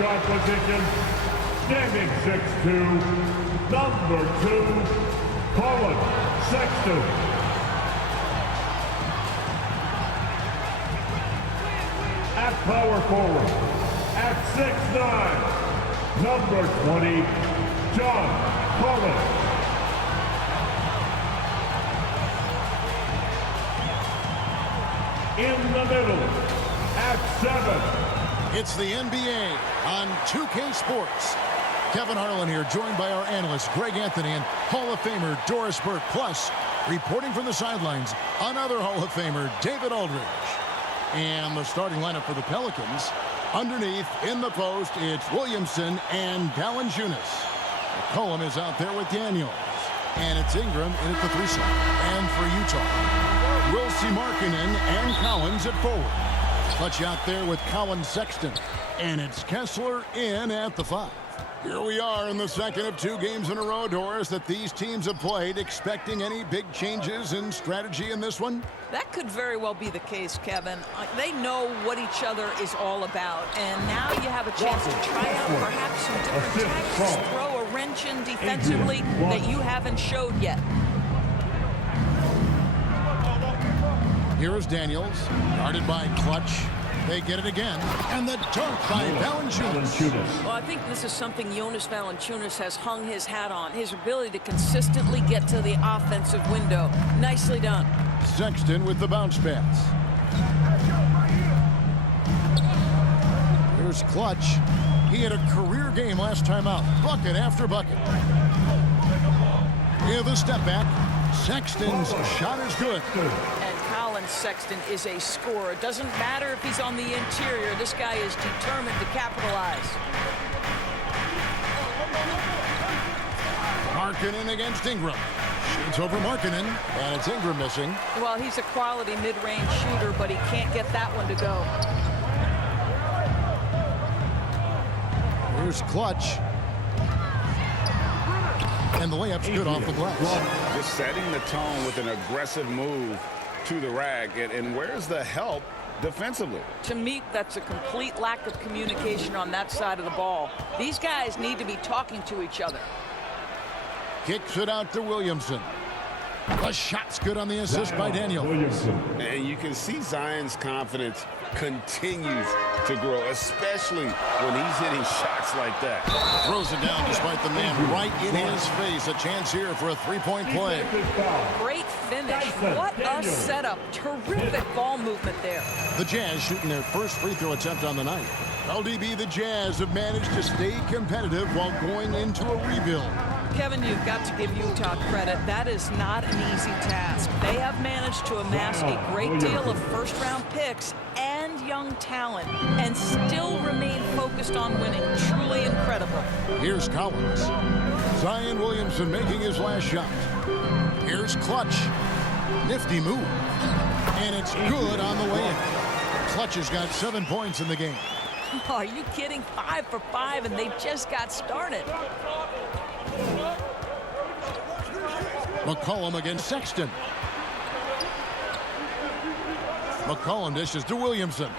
guard position, standing 6'2", number 2, Colin Sexton. At power forward, at 6'9", number 20, John Collins. In the middle, at 7. It's the NBA on 2K Sports. Kevin Harlan here, joined by our analyst, Greg Anthony, and Hall of Famer Doris Burke. Plus, reporting from the sidelines, another Hall of Famer, David Aldridge. And the starting lineup for the Pelicans. Underneath, in the post, it's Williamson and Valanciunas. McCollum is out there with Daniels. And it's Ingram in at the 3 slot. And for Utah, we'll see Markkanen and Collins at forward. Clutch out there with Colin Sexton. And it's Kessler in at the 5. Here we are in the second of 2 games in a row, Doris, that these teams have played. Expecting any big changes in strategy in this one? That could very well be the case, Kevin. They know what each other is all about, and now you have a chance to try out perhaps some different tactics, throw a wrench in defensively that you haven't showed yet. Here is Daniels, guarded by Clutch. They get it again, and the dunk by Valanciunas. Well, I think this is something Jonas Valanciunas has hung his hat on, his ability to consistently get to the offensive window. Nicely done. Sexton with the bounce pass. Here's Clutch. He had a career game last time out, bucket after bucket. With a step back, Sexton's shot is good. Colin Sexton is a scorer. Doesn't matter if he's on the interior. This guy is determined to capitalize. Markkanen against Ingram. Shoots over Markkanen, and it's Ingram missing. Well, he's a quality mid-range shooter, but he can't get that one to go. Here's Clutch. And the layup's good off the glass. Just setting the tone with an aggressive move to the rag, and where's the help defensively? To me, that's a complete lack of communication on that side of the ball. These guys need to be talking to each other. Kicks it out to Williamson. The shot's good on the assist by Daniel. And you can see Zion's confidence continues to grow, especially when he's hitting shots like that. Throws it down despite the man right in his face. A chance here for a 3-point play. Great finish. What a setup. Terrific ball movement there. The Jazz shooting their first free throw attempt on the night. LDB, the Jazz have managed to stay competitive while going into a rebuild. Kevin, you've got to give Utah credit. That is not an easy task. They have managed to amass a great deal of first-round picks and young talent and still remain focused on winning. Truly incredible. Here's Collins. Zion Williamson making his last shot. Here's Clutch. Nifty move. And it's good on the way in. Clutch has got 7 points in the game. Oh, are you kidding? 5 for 5, and they just got started. McCollum against Sexton. McCollum dishes to Williamson.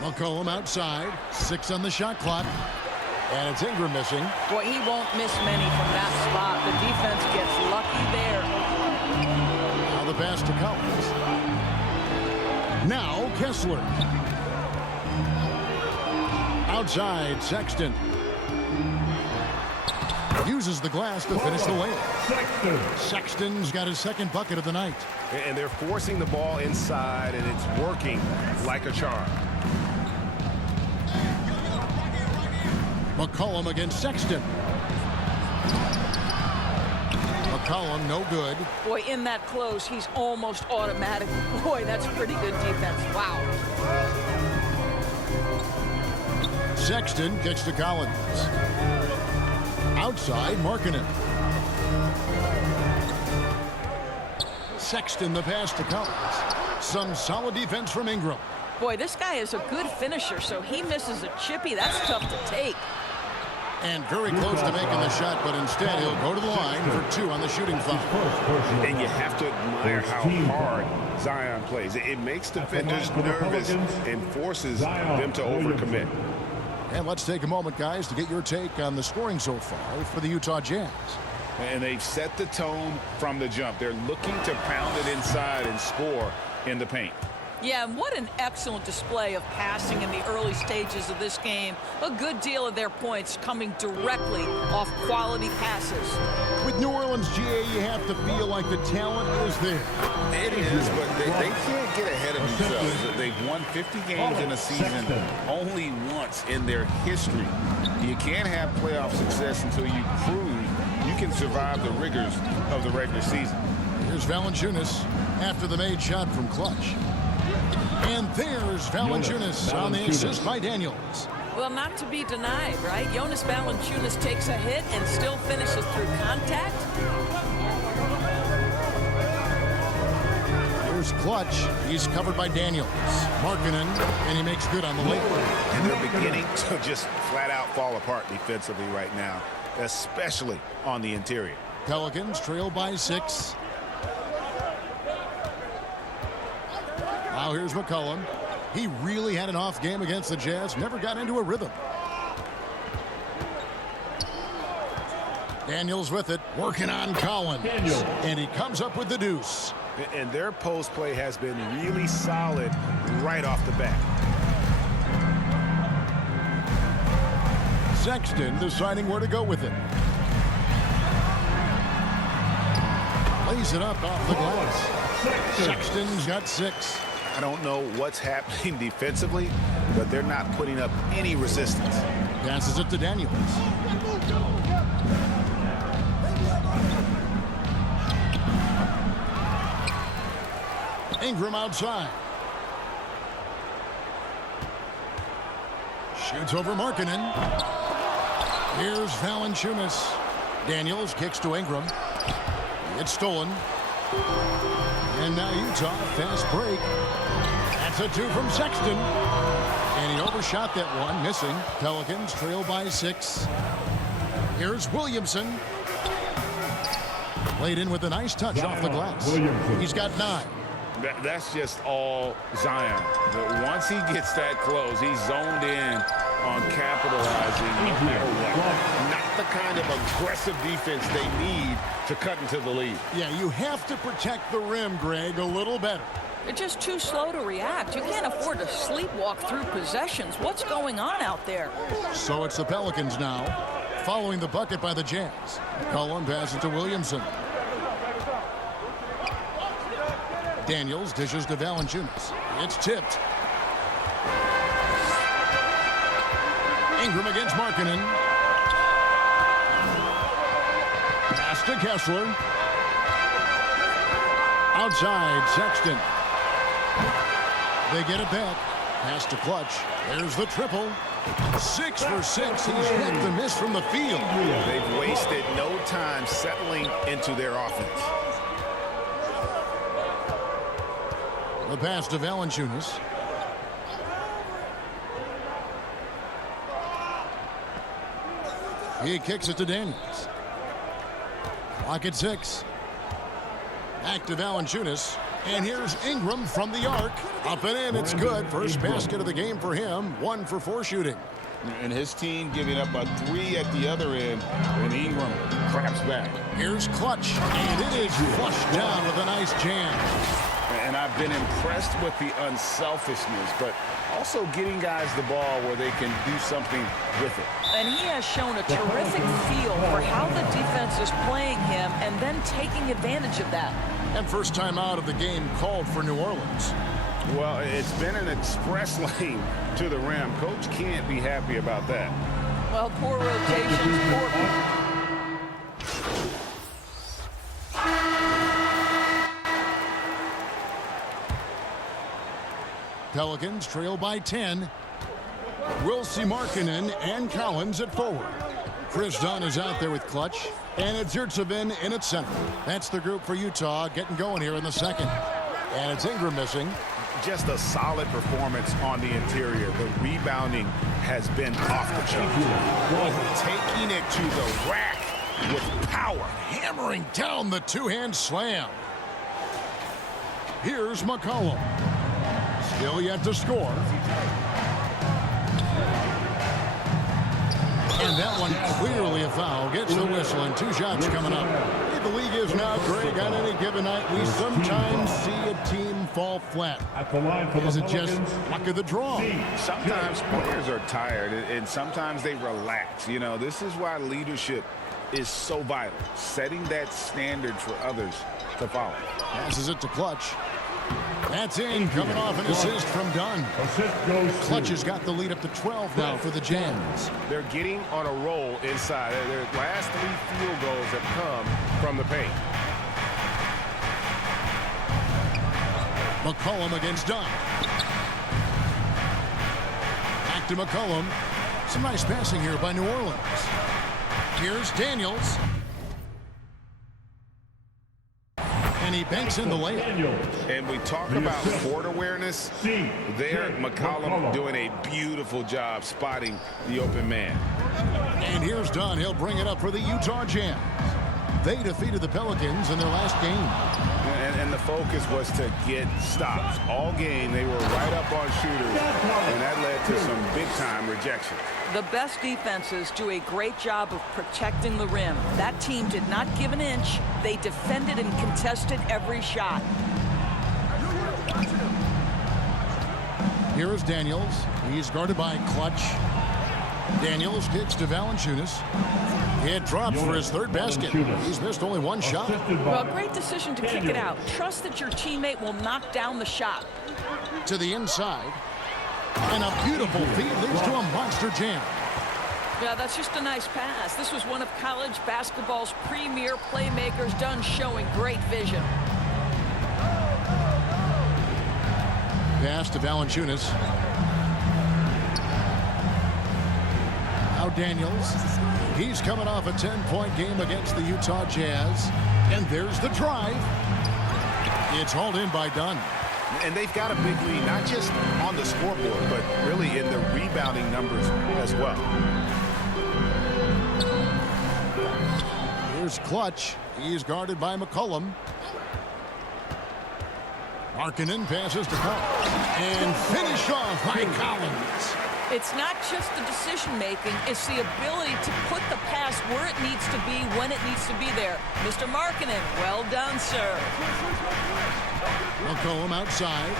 McCollum outside. 6 on the shot clock. And it's Ingram missing. Boy, he won't miss many from that spot. The defense gets lucky there. Now the pass to Collins. Now Kessler. Outside, Sexton. Uses the glass to finish the layup. Sexton's got his second bucket of the night. And they're forcing the ball inside, and it's working like a charm. McCollum against Sexton. McCollum, no good. Boy, in that close, he's almost automatic. Boy, that's pretty good defense. Wow. Sexton kicks to Collins. Outside, Markkanen. Sexton, the pass to Collins. Some solid defense from Ingram. Boy, this guy is a good finisher, so he misses a chippy. That's tough to take. And very close to making the shot, but instead he'll go to the line for 2 on the shooting foul. And you have to admire how hard Zion plays. It makes defenders nervous and forces them to overcommit. And let's take a moment, guys, to get your take on the scoring so far for the Utah Jazz. And they've set the tone from the jump. They're looking to pound it inside and score in the paint. Yeah, and what an excellent display of passing in the early stages of this game. A good deal of their points coming directly off quality passes. With New Orleans, GA, you have to feel like the talent is there. It is, but they can't get ahead of themselves. They've won 50 games in a season only once in their history. You can't have playoff success until you prove you can survive the rigors of the regular season. Here's Valanciunas after the made shot from Clutch. And there's Valanciunas on the assist by Daniels. Well, not to be denied, right? Jonas Valanciunas takes a hit and still finishes through contact. Here's Clutch. He's covered by Daniels. Markkanen, and he makes good on the layup. And they're beginning to just flat out fall apart defensively right now, especially on the interior. Pelicans trail by 6. Now here's McCollum. He really had an off game against the Jazz. Never got into a rhythm. Daniels with it. Working on Collins. And he comes up with the deuce. And their post play has been really solid right off the bat. Sexton deciding where to go with it. Lays it up off the glass. Sexton's got 6. I don't know what's happening defensively, but they're not putting up any resistance. Passes it to Daniels. Ingram outside. Shoots over Markkanen. Here's Valanciunas. Daniels kicks to Ingram. It's stolen. And now Utah, fast break. That's a 2 from Sexton. And he overshot that one, missing. Pelicans trail by 6. Here's Williamson. Played in with a nice touch off the glass. He's got 9. That's just all Zion. But once he gets that close, he's zoned in on capitalizing no matter what. Not the kind of aggressive defense they need to cut into the lead. Yeah, you have to protect the rim, Greg, a little better. They're just too slow to react. You can't afford to sleepwalk through possessions. What's going on out there? So it's the Pelicans now, following the bucket by the Jazz. Cullen passes to Williamson. Daniels dishes to Valanciunas. It's tipped. Ingram against Markkanen. Pass to Kessler. Outside, Sexton. They get it back. Pass to Clutch. There's the triple. 6 for 6. He's hit the miss from the field. They've wasted no time settling into their offense. The pass to Valanciunas. He kicks it to Daniels. Clock at 6. Back to Valanciunas. And here's Ingram from the arc. Up and in, it's good. First basket of the game for him. 1 for 4 shooting. And his team giving up a 3 at the other end, and Ingram craps back. Here's Clutch. And it is flushed down with a nice jam. And I've been impressed with the unselfishness, but also getting guys the ball where they can do something with it. And he has shown a terrific feel for how the defense is playing him and then taking advantage of that. And first time out of the game called for New Orleans. Well, it's been an express lane to the rim. Coach can't be happy about that. Well, poor rotations, poor... Pelicans trail by 10. We'll see Markkanen and Collins at forward. Chris Dunn is out there with Clutch. And it's Yurtsevin in at center. That's the group for Utah getting going here in the second. And it's Ingram missing. just a solid performance on the interior. The rebounding has been off the charts. Taking it to the rack with power. Hammering down the two-hand slam. Here's McCollum. Still yet to score. And that one clearly a foul. Gets the whistle and 2 shots coming up. The league is now, Greg, on any given night, we sometimes see a team fall flat. At the line for Is the it just Pelicans, luck of the draw? Sometimes players are tired, and sometimes they relax. You know, this is why leadership is so vital. Setting that standard for others to follow. Passes it to Clutch. That's in, coming off an assist from Dunn. assist goes Clutch to has got the lead up to 12 now for the Jams. They're getting on a roll inside. Their last 3 field goals have come from the paint. McCollum against Dunn. Back to McCollum. Some nice passing here by New Orleans. Here's Daniels. And he banks in the layup. Daniels. And we talk about court awareness. There, McCollum doing a beautiful job spotting the open man. And here's Dunn. He'll bring it up for the Utah Jazz. They defeated the Pelicans in their last game. And the focus was to get stops. All game, they were right up on shooters, and that led to some big-time rejection. The best defenses do a great job of protecting the rim. That team did not give an inch. They defended and contested every shot. Here is Daniels. He's guarded by Clutch. Daniels kicks to Valanciunas. It drops for his 3rd basket. He's missed only 1 shot. Well, great decision to kick it out. Trust that your teammate will knock down the shot. To the inside. And a beautiful feed leads to a monster jam. Yeah, that's just a nice pass. This was one of college basketball's premier playmakers, Dunn showing great vision. Pass to Valanciunas. Now Daniels. He's coming off a 10-point game against the Utah Jazz. And there's the drive. It's hauled in by Dunn. And they've got a big lead, not just on the scoreboard, but really in the rebounding numbers as well. Here's Clutch. He's guarded by McCollum. Markkanen passes to Collins. And finished off by Collins. It's not just the decision-making, it's the ability to put the pass where it needs to be, when it needs to be there. Mr. Markkanen, well done, sir. McCollum outside.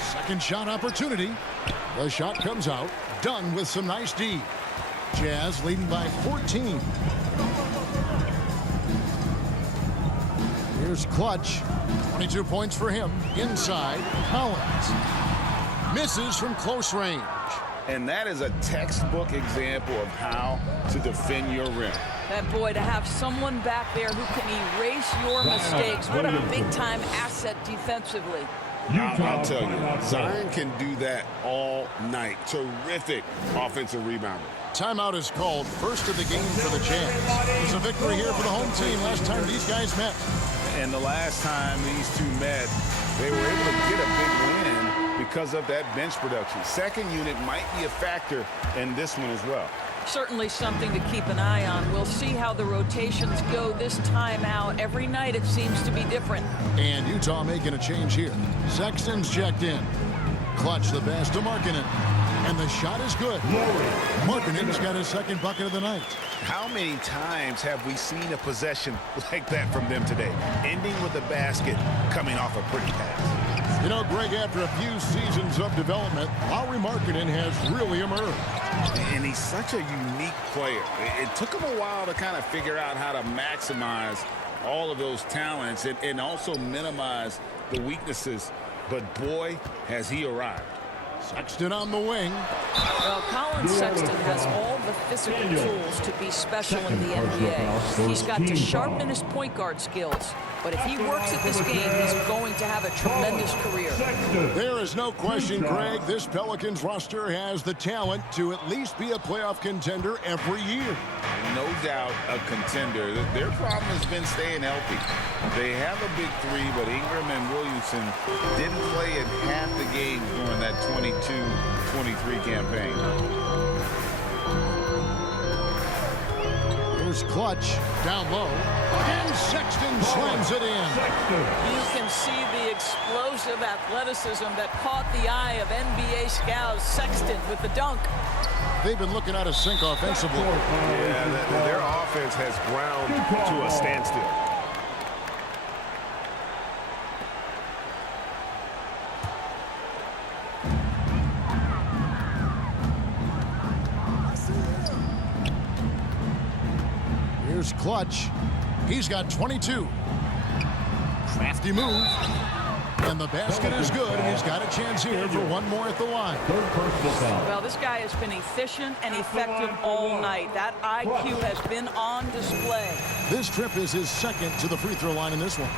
Second shot opportunity. The shot comes out. Dunn with some nice D. Jazz leading by 14. Here's Clutch. 22 points for him. Inside, Collins. Misses from close range. And that is a textbook example of how to defend your rim. That boy, to have someone back there who can erase your mistakes. What a big-time asset defensively. I'll tell you, Zion can do that all night. Terrific offensive rebounding. Timeout is called. First of the game for the Jazz. It's a victory here for the home team. Last time these guys met. And the last time these two met, they were able to get a big win because of that bench production. Second unit might be a factor in this one as well. Certainly something to keep an eye on. We'll see how the rotations go this time out. Every night it seems to be different. And Utah making a change here. Sexton's checked in. Clutch the pass to Markkanen. And the shot is good. Markkanen's got his 2nd bucket of the night. How many times have we seen a possession like that from them today? Ending with a basket, coming off a pretty pass. You know, Greg, after a few seasons of development, Lauri Markkanen has really emerged. And he's such a unique player. It took him a while to kind of figure out how to maximize all of those talents and also minimize the weaknesses. But boy, has he arrived. Sexton on the wing. Well, Colin Sexton has all the physical tools to be special in the NBA. He's got to sharpen his point guard skills. But if he works at this game, he's going to have a tremendous career. There is no question, Greg, this Pelicans roster has the talent to at least be a playoff contender every year. No no doubt a contender. Their problem has been staying healthy. They have a big three, but Ingram and Williamson didn't play in half the games during that 22-23 campaign. Here's Clutch down low, and Sexton slams it in. You can see the explosive athleticism that caught the eye of NBA scouts. Sexton with the dunk. They've been looking out of sync offensively. Yeah, their offense has ground to a standstill. Here's Clutch. He's got 22. Crafty move. And the basket is good, and he's got a chance here for one more at the line. Well, this guy has been efficient and effective all night. That IQ has been on display. This trip is his second to the free throw line in this one.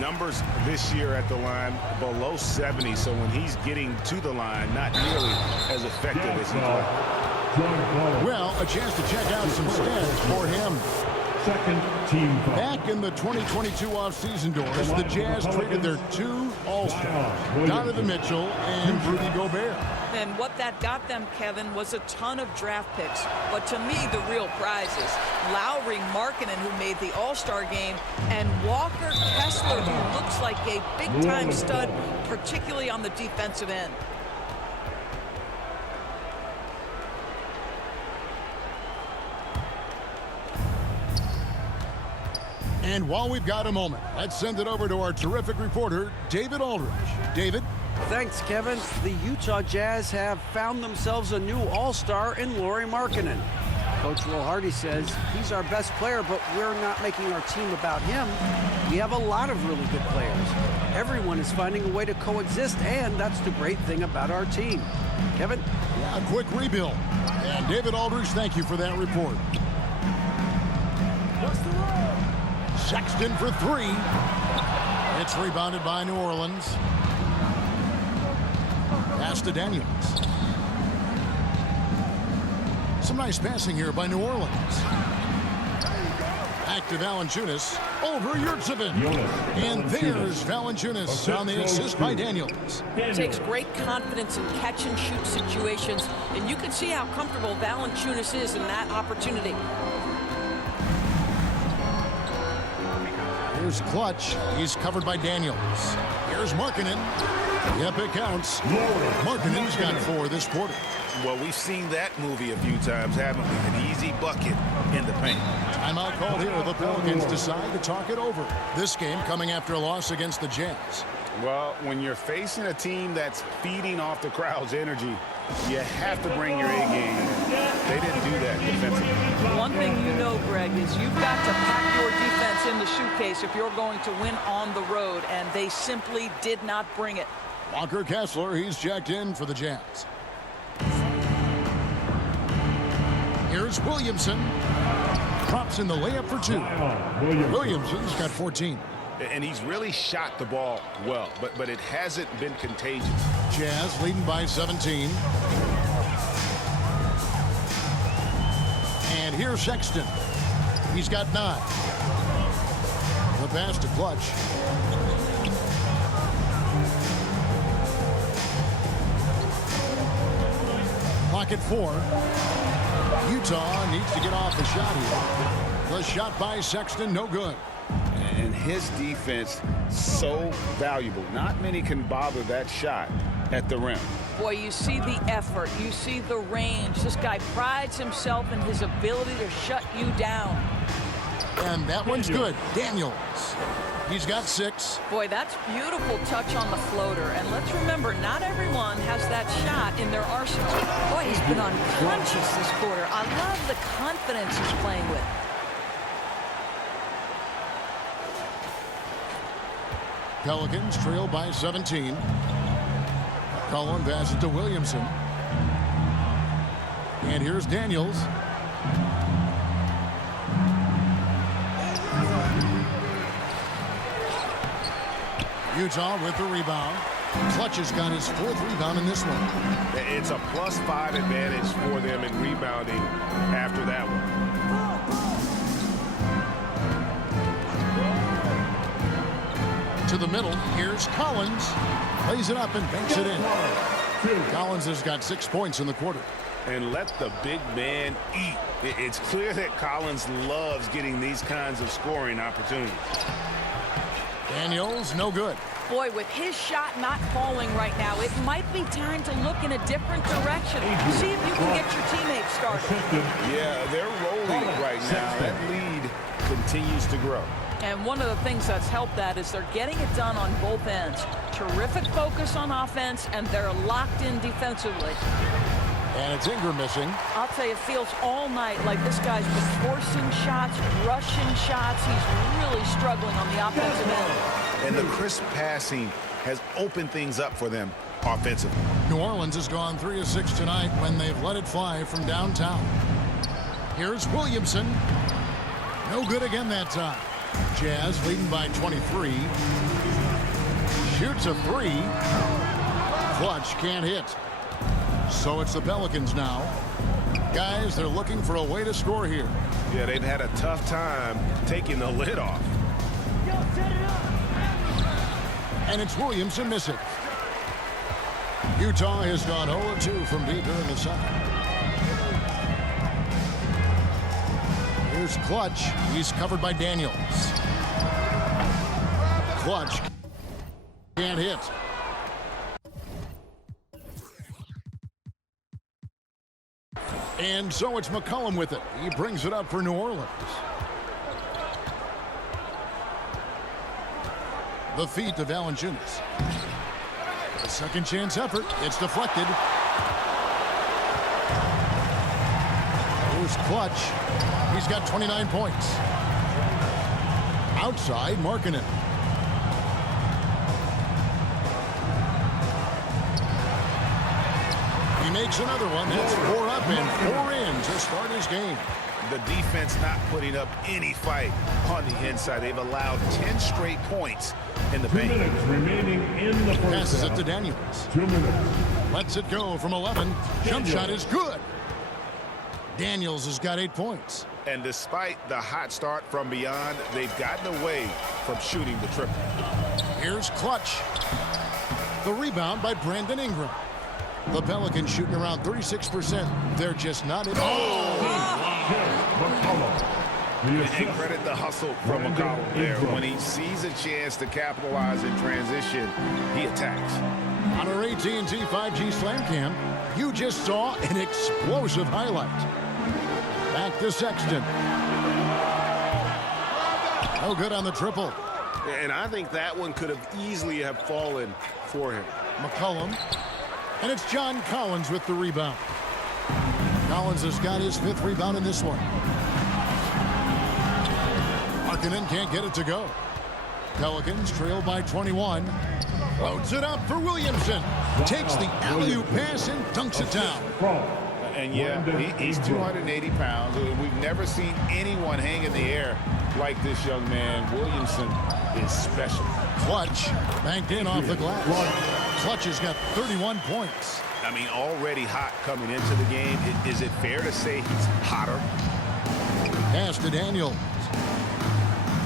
Numbers this year at the line below 70, so when he's getting to the line, not nearly as effective as he played. Well, a chance to check out some stats for him. Second team foul. Back in the 2022 offseason doors, the Jazz traded their two All-Stars, Donovan Mitchell and Rudy Gobert. And what that got them, Kevin, was a ton of draft picks. But to me, the real prizes, Lowry Markkanen, who made the All-Star game, and Walker Kessler, who looks like a big-time stud, particularly on the defensive end. And while we've got a moment, let's send it over to our terrific reporter, David Aldridge. David? Thanks, Kevin. The Utah Jazz have found themselves a new all-star in Lauri Markkanen. Coach Will Hardy says he's our best player, but we're not making our team about him. We have a lot of really good players. Everyone is finding a way to coexist, and that's the great thing about our team. Kevin? Yeah, a quick rebuild. And David Aldridge, thank you for that report. Sexton for three. It's rebounded by New Orleans. Pass to Daniels. Some nice passing here by New Orleans. Back to Valanciunas. Over Yurtseven. And there's Valanciunas on the assist by Daniels. Takes great confidence in catch-and-shoot situations, and you can see how comfortable Valanciunas is in that opportunity. Here's Clutch. He's covered by Daniels. Here's Markkanen. Yep, it counts. Markkanen's got 4 this quarter. Well, we've seen that movie a few times, haven't we? An easy bucket in the paint. Timeout called here. The Pelicans decide to talk it over. This game coming after a loss against the Jazz. Well, when you're facing a team that's feeding off the crowd's energy, you have to bring your A game. They didn't do that defensively. One thing you know, Greg, is you've got to pack your defense in the suitcase if you're going to win on the road, and they simply did not bring it. Walker Kessler, he's checked in for the Jazz. Here's Williamson. Drops in the layup for 2. Williamson's got 14. And he's really shot the ball well, but it hasn't been contagious. Jazz leading by 17. And here's Sexton. He's got 9. The pass to Clutch. Clock at 4. Utah needs to get off the shot here. The shot by Sexton, no good. And his defense so valuable. Not many can bother that shot at the rim. Boy, you see the effort. You see the range. This guy prides himself in his ability to shut you down. And that one's good. Daniels. He's got 6. Boy, that's beautiful touch on the floater. And let's remember, not everyone has that shot in their arsenal. Boy, he's been unconscious this quarter. I love the confidence he's playing with. Pelicans trail by 17. Cullen passes to Williamson. And here's Daniels. Utah with the rebound. Clutch has got his 4th rebound in this one. It's a +5 advantage for them in rebounding after that one. To the middle. Here's Collins. Plays it up and banks it in. Collins has got 6 points in the quarter. And let the big man eat. It's clear that Collins loves getting these kinds of scoring opportunities. Daniels, no good. Boy, with his shot not falling right now, it might be time to look in a different direction. See if you can get your teammates started. Yeah, they're rolling right now. That lead continues to grow. And one of the things that's helped that is they're getting it done on both ends. Terrific focus on offense, and they're locked in defensively. And it's Ingram missing. I'll tell you, it feels all night like this guy's been forcing shots, rushing shots. He's really struggling on the offensive end. And the crisp passing has opened things up for them offensively. New Orleans has gone 3 of 6 tonight when they've let it fly from downtown. Here's Williamson. No good again that time. Jazz leading by 23. Shoots a 3. Clutch can't hit. So it's the Pelicans now. Guys, they're looking for a way to score here. Yeah, they've had a tough time taking the lid off. And it's Williamson missing. Utah has gone 0-2 from deep here in the second. Here's Clutch. He's covered by Daniels. Clutch can't hit. And so it's McCollum with it. He brings it up for New Orleans. The feet of Valanciunas. A second chance effort. It's deflected. Here's Clutch. He's got 29 points. Outside, Markkanen. He makes another one. That's 4 up and 4 in to start his game. The defense not putting up any fight on the inside. They've allowed 10 straight points in the 2 paint. minutes remaining in the first Passes it half. to Daniels. 2 minutes. Lets it go from 11. Jump shot is good. Daniels has got 8 points. And despite the hot start from beyond, they've gotten away from shooting the triple. Here's Clutch. The rebound by Brandon Ingram. The Pelicans shooting around 36%. They're just not in. And credit the hustle from McCollum there. When he sees a chance to capitalize in transition, he attacks. On our AT&T 5G Slam Cam, you just saw an explosive highlight. Back to Sexton. No good on the triple. And I think that one could have easily have fallen for him. McCollum. And it's John Collins with the rebound. Collins has got his 5th rebound in this one. Markkanen can't get it to go. Pelicans trail by 21. Loads it up for Williamson. Takes the alley-oop pass and dunks it down. And yeah, he's 280 pounds. We've never seen anyone hang in the air like this young man. Williamson is special. Clutch banked in off the glass. Clutch has got 31 points. I mean, already hot coming into the game. Is it fair to say he's hotter? Pass to Daniels.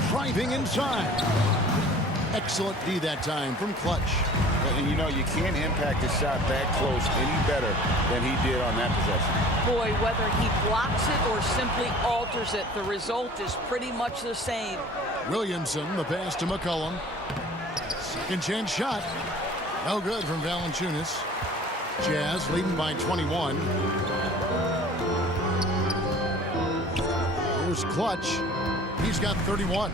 Driving inside. Excellent D that time from Clutch. And you know, you can't impact a shot that close any better than he did on that possession. Boy, whether he blocks it or simply alters it, the result is pretty much the same. Williamson, the pass to McCollum. Second chance shot. No good from Valanciunas. Jazz leading by 21. Here's Clutch. He's got 31.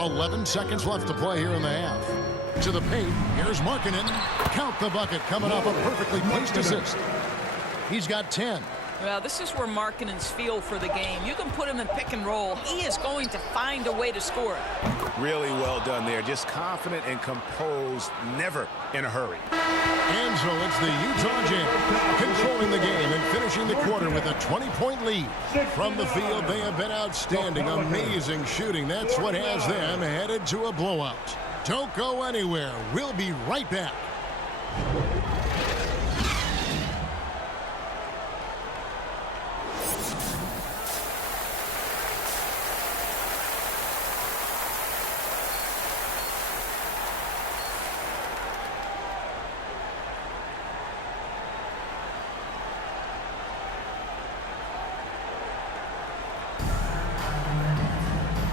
11 seconds left to play here in the half. To the paint. Here's Markkanen. Count the bucket coming off a perfectly placed assist. He's got 10. Well, this is where Markkanen's feel for the game. You can put him in pick and roll. He is going to find a way to score it. Really well done there. Just confident and composed, never in a hurry. And so it's the Utah Jazz controlling the game and finishing the quarter with a 20-point lead. From the field, they have been outstanding. Amazing shooting. That's what has them headed to a blowout. Don't go anywhere. We'll be right back.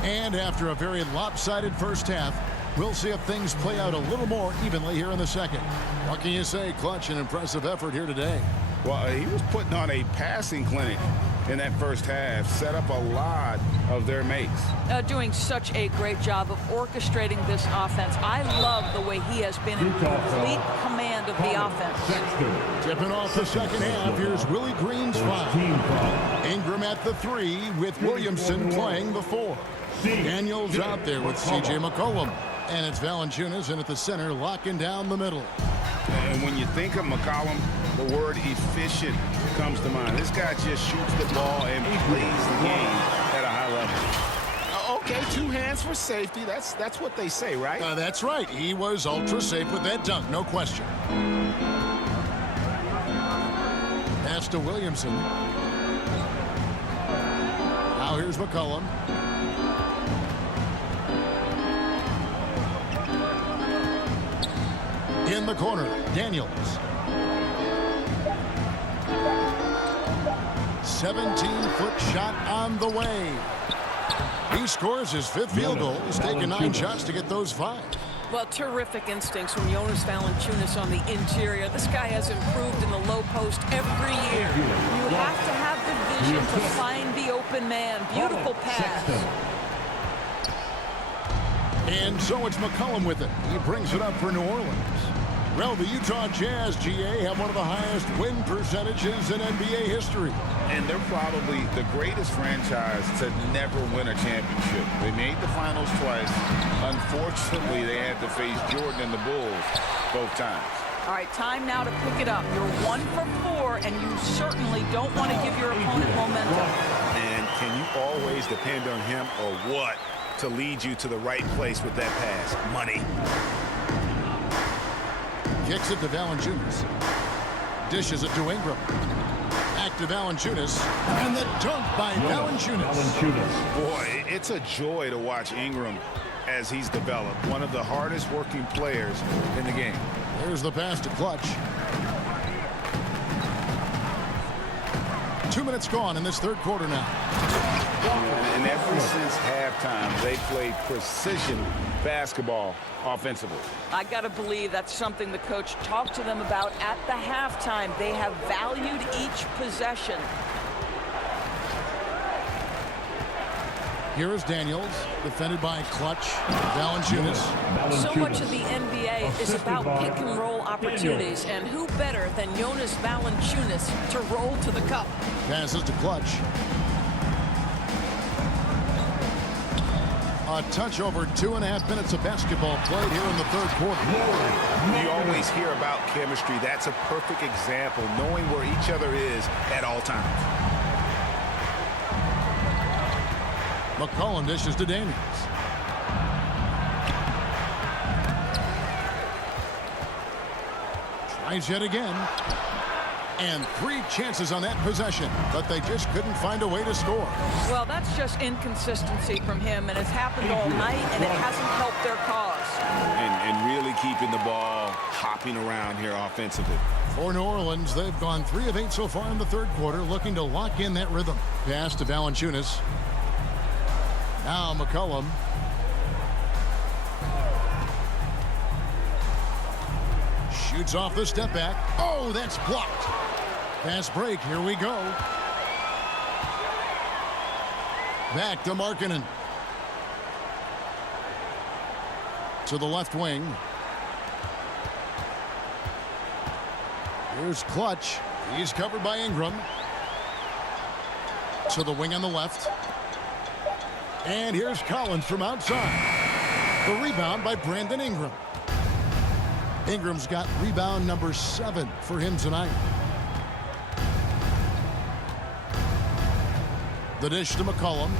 And after a very lopsided first half, we'll see if things play out a little more evenly here in the second. What can you say? Clutch and impressive effort here today. Well, he was putting on a passing clinic in that first half, set up a lot of their mates. Doing such a great job of orchestrating this offense. I love the way he has been in complete command of the offense. Tipping off the second half, here's Willie Green's foul. Ingram at the 3 with Williamson playing the 4. Daniels out there with C.J. McCollum. And it's Valanciunas in at the center, locking down the middle. And when you think of McCollum, the word efficient comes to mind. This guy just shoots the ball and plays the game at a high level. Okay, 2 hands for safety. That's what they say, right? That's right. He was ultra safe with that dunk, no question. Pass to Williamson. Now here's McCollum. In the corner, Daniels. 17-foot shot on the way. He scores his 5th field goal. He's taken 9 shots to get those 5. Well, terrific instincts from Jonas Valanciunas on the interior. This guy has improved in the low post every year. You have to have the vision to find the open man. Beautiful pass. And so it's McCollum with it. He brings it up for New Orleans. Well, the Utah Jazz, GA, have one of the highest win percentages in NBA history. And they're probably the greatest franchise to never win a championship. They made the finals twice. Unfortunately, they had to face Jordan and the Bulls both times. All right, time now to pick it up. You're 1 for 4, and you certainly don't want to give your opponent momentum. And can you always depend on him or what to lead you to the right place with that pass? Money. Kicks it to Valanciunas. Dishes it to Ingram. Back to Valanciunas. And the dunk by Valanciunas. Boy, it's a joy to watch Ingram as he's developed. One of the hardest working players in the game. There's the pass to Clutch. 2 minutes gone in this third quarter now. And ever since halftime, they played precision basketball offensively. I got to believe that's something the coach talked to them about at the halftime. They have valued each possession. Here is Daniels, defended by Clutch. Valanciunas. So much of the NBA is about pick and roll opportunities, and who better than Jonas Valanciunas to roll to the cup? Passes to Clutch. A touch over 2.5 minutes of basketball played here in the third quarter. You always hear about chemistry. That's a perfect example, knowing where each other is at all times. McCollum dishes to Daniels. Tries yet again. And 3 chances on that possession, but they just couldn't find a way to score. Well, that's just inconsistency from him, and it's happened all night, and it hasn't helped their cause. And really keeping the ball hopping around here offensively. For New Orleans, they've gone 3 of 8 so far in the third quarter, looking to lock in that rhythm. Pass to Valanciunas. Now McCollum. Shoots off the step back. Oh, that's blocked. Fast break. Here we go. Back to Markkanen. To the left wing. Here's Clutch. He's covered by Ingram. To the wing on the left. And here's Collins from outside. The rebound by Brandon Ingram. Ingram's got rebound number 7 for him tonight. The dish to McCollum.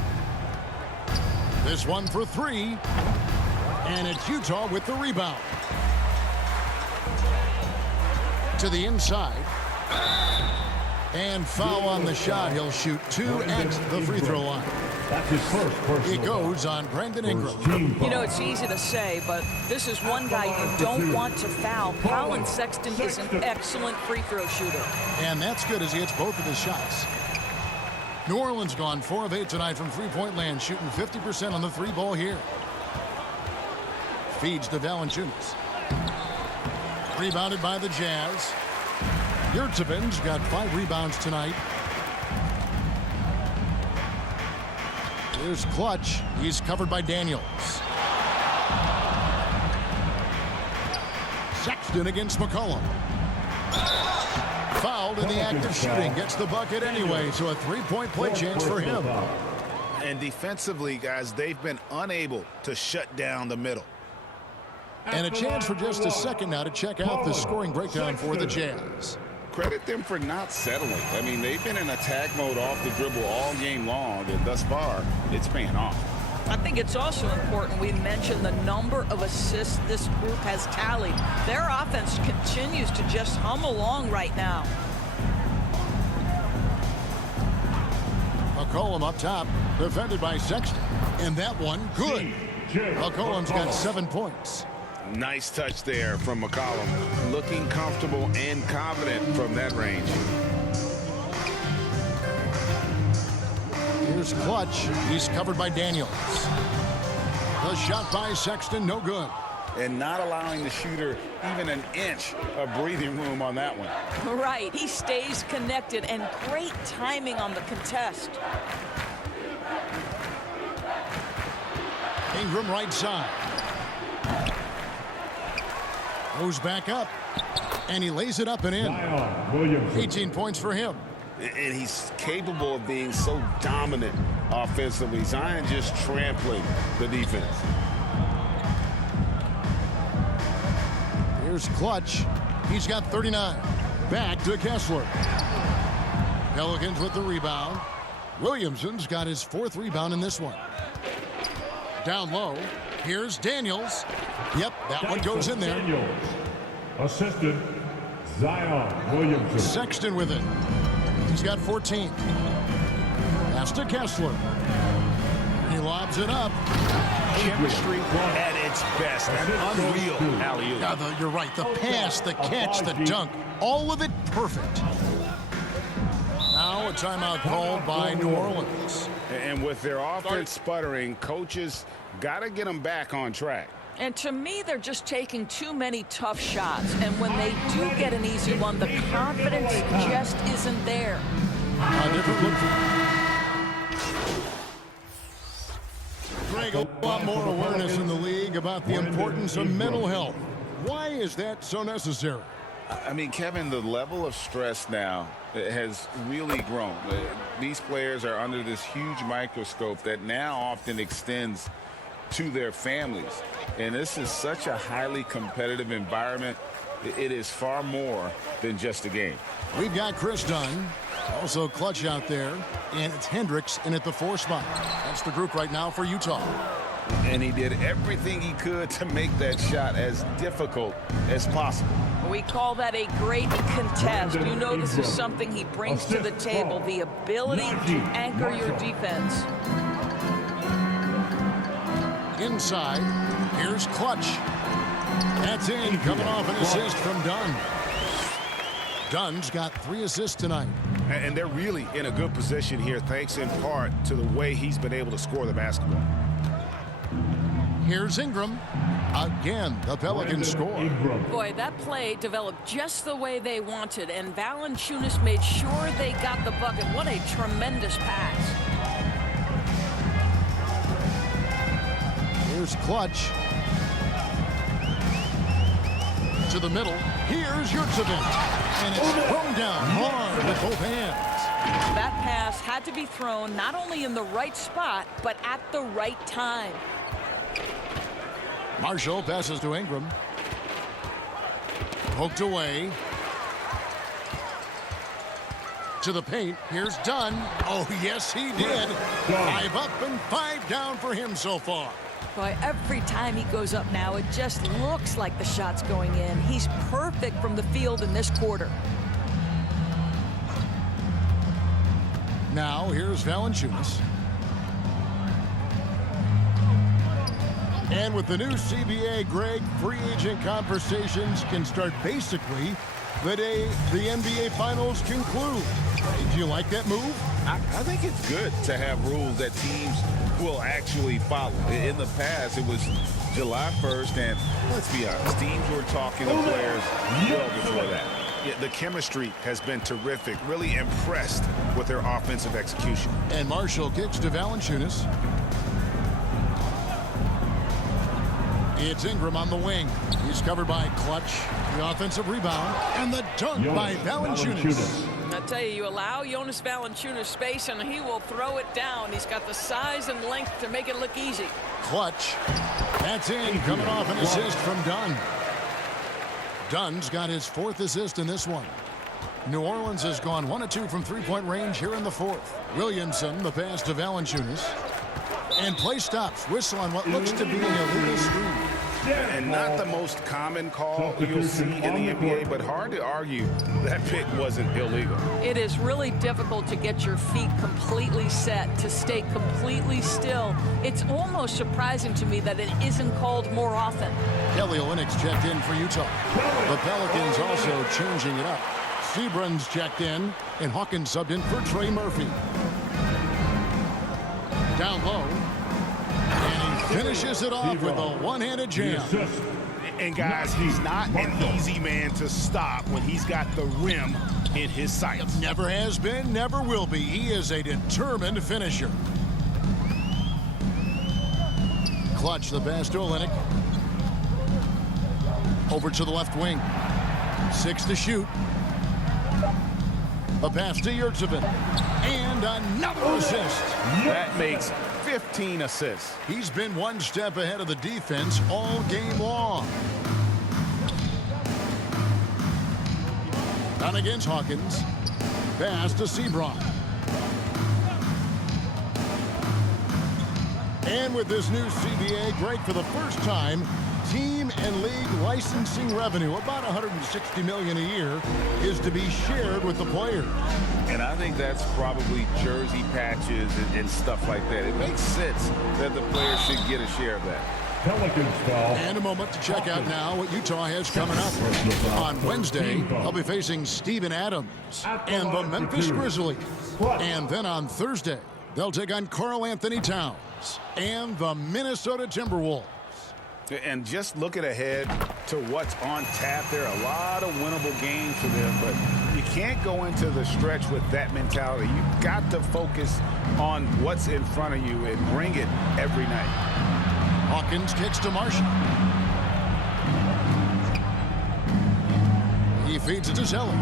This one for 3. And it's Utah with the rebound. To the inside. And foul on the shot. He'll shoot 2 at the free throw line. That's his first personal. It goes on Brandon Ingram. You know, it's easy to say, but this is one guy you don't want to foul. Colin Sexton is an excellent free throw shooter. And that's good as he hits both of his shots. New Orleans gone 4 of 8 tonight from three-point land, shooting 50% on the three ball here. Feeds to Valanciunas. Rebounded by the Jazz. Yurtseven's got 5 rebounds tonight. Here's Clutch. He's covered by Daniels. Sexton against McCollum. Fouled in the act of shooting. Gets the bucket anyway, so a three-point play chance for him. And defensively, guys, they've been unable to shut down the middle. And a chance for just a second now to check out the scoring breakdown for the Jazz. Credit them for not settling. I mean, they've been in attack mode off the dribble all game long, and thus far, it's paying off. I think it's also important we mention the number of assists this group has tallied. Their offense continues to just hum along right now. McCollum up top, defended by Sexton. And that one, good. McCollum's got 7 points. Nice touch there from McCollum. Looking comfortable and confident from that range. Here's Clutch. He's covered by Daniels. The shot by Sexton, no good. And not allowing the shooter even an inch of breathing room on that one. Right, he stays connected, and great timing on the contest. Ingram right side. Goes back up. And he lays it up and in. 18 points for him. And he's capable of being so dominant offensively. Zion just trampling the defense. Here's Clutch. He's got 39. Back to Kessler. Pelicans with the rebound. Williamson's got his 4th rebound in this one. Down low. Here's Daniels. Yep, that one goes in there. Daniels. Assistant, Zion Williamson. Sexton with it. He's got 14. Pass to Kessler. He lobs it up. Chemistry at its best. An unreal alley-oop. Yeah, you're right. The pass, the catch, the dunk. All of it perfect. Now a timeout called by New Orleans. And with their offense sputtering, coaches got to get them back on track. And to me, they're just taking too many tough shots. And when they do get an easy one, the confidence just isn't there. A different look. Greg, a lot more awareness in the league about the importance of mental health. Why is that so necessary? I mean, Kevin, the level of stress now has really grown. These players are under this huge microscope that now often extends to their families. And this is such a highly competitive environment. It is far more than just a game. We've got Chris Dunn, also Clutch out there, and it's Hendricks in at the 4 spot. That's the group right now for Utah. And he did everything he could to make that shot as difficult as possible. We call that a great contest. You know this is something he brings to the table, the ability to anchor your defense. Inside, here's Clutch. That's in, coming off an assist from Dunn. Dunn's got 3 assists tonight. And they're really in a good position here, thanks in part to the way he's been able to score the basketball. Here's Ingram. Again, the Pelicans score. Boy, that play developed just the way they wanted, and Valanciunas made sure they got the bucket. What a tremendous pass. Here's Clutch. To the middle. Here's Yurtseven. And it's thrown down hard with both hands. That pass had to be thrown not only in the right spot, but at the right time. Marshall passes to Ingram. Poked away. To the paint. Here's Dunn. Oh, yes, he did. 5 up and 5 down for him so far. Boy, every time he goes up now, it just looks like the shot's going in. He's perfect from the field in this quarter. Now, here's Valanciunas. And with the new CBA, Greg, free agent conversations can start basically The day the NBA Finals conclude. Did you like that move? I think it's good to have rules that teams will actually follow. In the past, it was July 1st, and let's be honest, teams were talking to players well before that. Yeah, the chemistry has been terrific. Really impressed with their offensive execution. And Marshall kicks to Valanciunas. It's Ingram on the wing. He's covered by Clutch. The offensive rebound. And the dunk by Valanciunas. I tell you, you allow Jonas Valanciunas space, and he will throw it down. He's got the size and length to make it look easy. Clutch. That's in. Coming off an assist from Dunn. Dunn's got his 4th assist in this one. New Orleans has gone 1 of 2 from three-point range here in the 4th. Williamson, the pass to Valanciunas. And play stops. Whistle on what looks to be an illegal screen. And not the most common call you'll see in the NBA, but hard to argue that pick wasn't illegal. It is really difficult to get your feet completely set, to stay completely still. It's almost surprising to me that it isn't called more often. Kelly Olynyk's checked in for Utah. The Pelicans also changing it up. Seabron's checked in, and Hawkins subbed in for Trey Murphy. Down low. And he finishes it off with a one-handed jam. And guys, he's not an easy man to stop when he's got the rim in his sights. Never has been, never will be. He is a determined finisher. Clutch, the pass to Olynyk. Over to the left wing. 6 to shoot. A pass to Yurtsevin. And another assist. That makes 15 assists. He's been one step ahead of the defense all game long. Down against Hawkins. Pass to Sebron. And with this new CBA, Greg, for the first time, team and league licensing revenue, about $160 million a year, is to be shared with the players. And I think that's probably jersey patches and stuff like that. It makes sense that the players should get a share of that. Pelicans foul. And a moment to check out now what Utah has coming up. On Wednesday, they'll be facing Steven Adams and the Memphis Grizzlies. And then on Thursday, they'll take on Karl Anthony Towns and the Minnesota Timberwolves. And just looking ahead to what's on tap, there are a lot of winnable games for them, but you can't go into the stretch with that mentality. You've got to focus on what's in front of you and bring it every night. Hawkins kicks to Marshall. He feeds it to Zeller.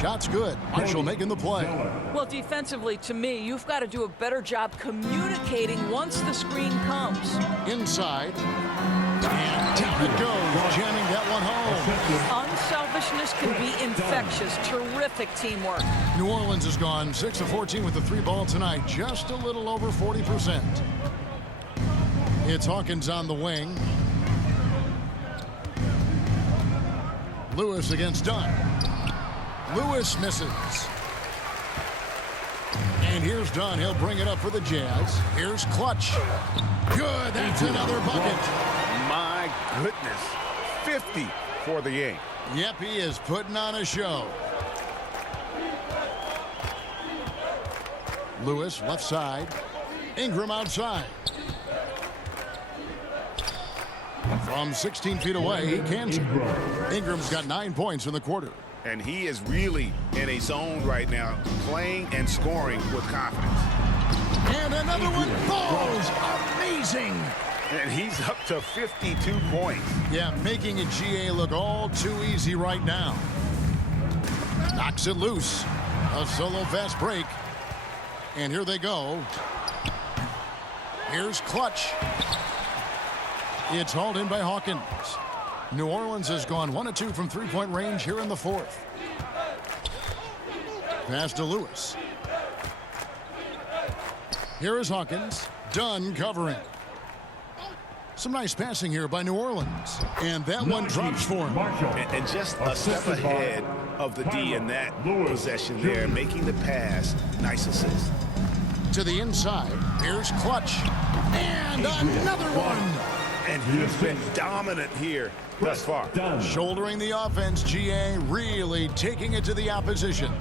Shot's good. Marshall making the play. Well, defensively, to me, you've got to do a better job communicating once the screen comes. Inside. And down it goes, jamming that one home. Unselfishness can be infectious. Terrific teamwork. New Orleans has gone 6 of 14 with the 3 ball tonight, just a little over 40%. It's Hawkins on the wing. Lewis against Dunn. Lewis misses. And here's Dunn. He'll bring it up for the Jazz. Here's Clutch. Good. That's another bucket. My goodness. 50 for the game. Yep, he is putting on a show. Lewis, left side. Ingram outside. From 16 feet away, he cans it. Ingram's got 9 points in the quarter. And he is really in a zone right now, playing and scoring with confidence. And another one falls. Amazing. And he's up to 52 points. Yeah, making a GA look all too easy right now. Knocks it loose. A solo fast break. And here they go. Here's Clutch. It's hauled in by Hawkins. New Orleans has gone 1 of 2 from three-point range here in the 4th. Pass to Lewis. Here is Hawkins. Dunn covering. Some nice passing here by New Orleans. And that one drops for him. And just a step ahead of the D in that possession there, making the pass. Nice assist. To the inside. Here's Clutch. And another one. and he's been dominant here thus far. Shouldering the offense, GA, really taking it to the opposition.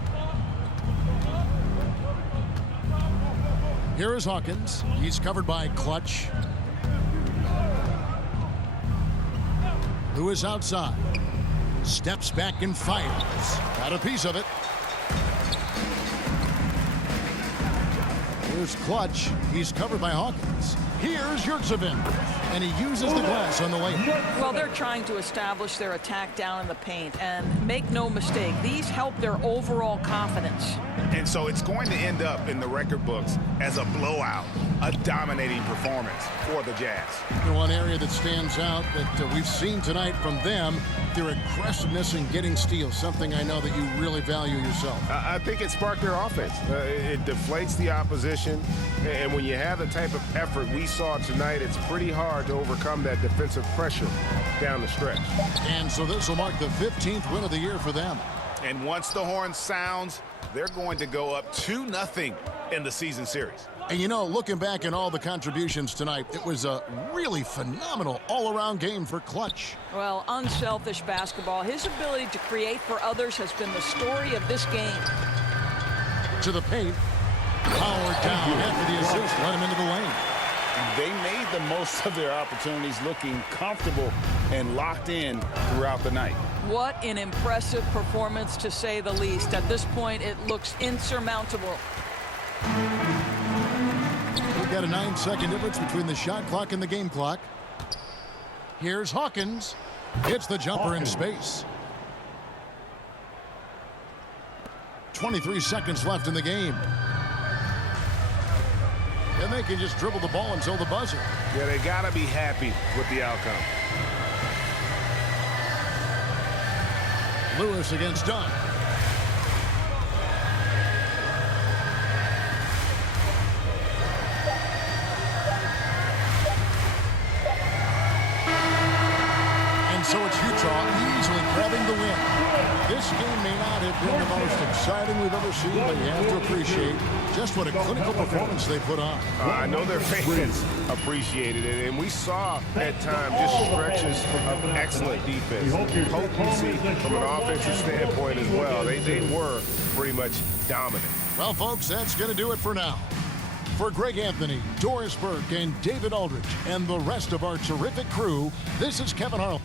Here is Hawkins. He's covered by Clutch. Lewis outside. Steps back and fires. Got a piece of it. Here's Clutch. He's covered by Hawkins. Here's Yurtsevin. And he uses the glass on the lane. Well, they're trying to establish their attack down in the paint. And make no mistake, these help their overall confidence. And so it's going to end up in the record books as a blowout, a dominating performance for the Jazz. One area that stands out that we've seen tonight from them, their aggressiveness in getting steals, something I know that you really value yourself. I think it sparked their offense. It deflates the opposition, and when you have the type of effort we saw tonight, it's pretty hard to overcome that defensive pressure down the stretch. And so this will mark the 15th win of the year for them. And once the horn sounds, they're going to go up 2-0 in the season series. And you know, looking back at all the contributions tonight, it was a really phenomenal all-around game for Clutch. Well, unselfish basketball. His ability to create for others has been the story of this game. To the paint. Powered down after the assist. Let him into the lane. They made the most of their opportunities, looking comfortable and locked in throughout the night. What an impressive performance, to say the least. At this point, it looks insurmountable. We've got a 9-second difference between the shot clock and the game clock. Here's Hawkins. Hits the jumper in space. 23 seconds left in the game. And they can just dribble the ball until the buzzer. Yeah, they got to be happy with the outcome. Lewis against Dunn. And so it's Utah easily grabbing the win. This game may not have been the most exciting we've ever seen, but you have to appreciate just what a clinical performance they put on. I know their fans appreciated it, and we saw at times just stretches of excellent defense, potency from an offensive standpoint as well. They were pretty much dominant. Well, folks, that's going to do it for now. For Greg Anthony, Doris Burke, and David Aldridge, and the rest of our terrific crew, this is Kevin Harlan.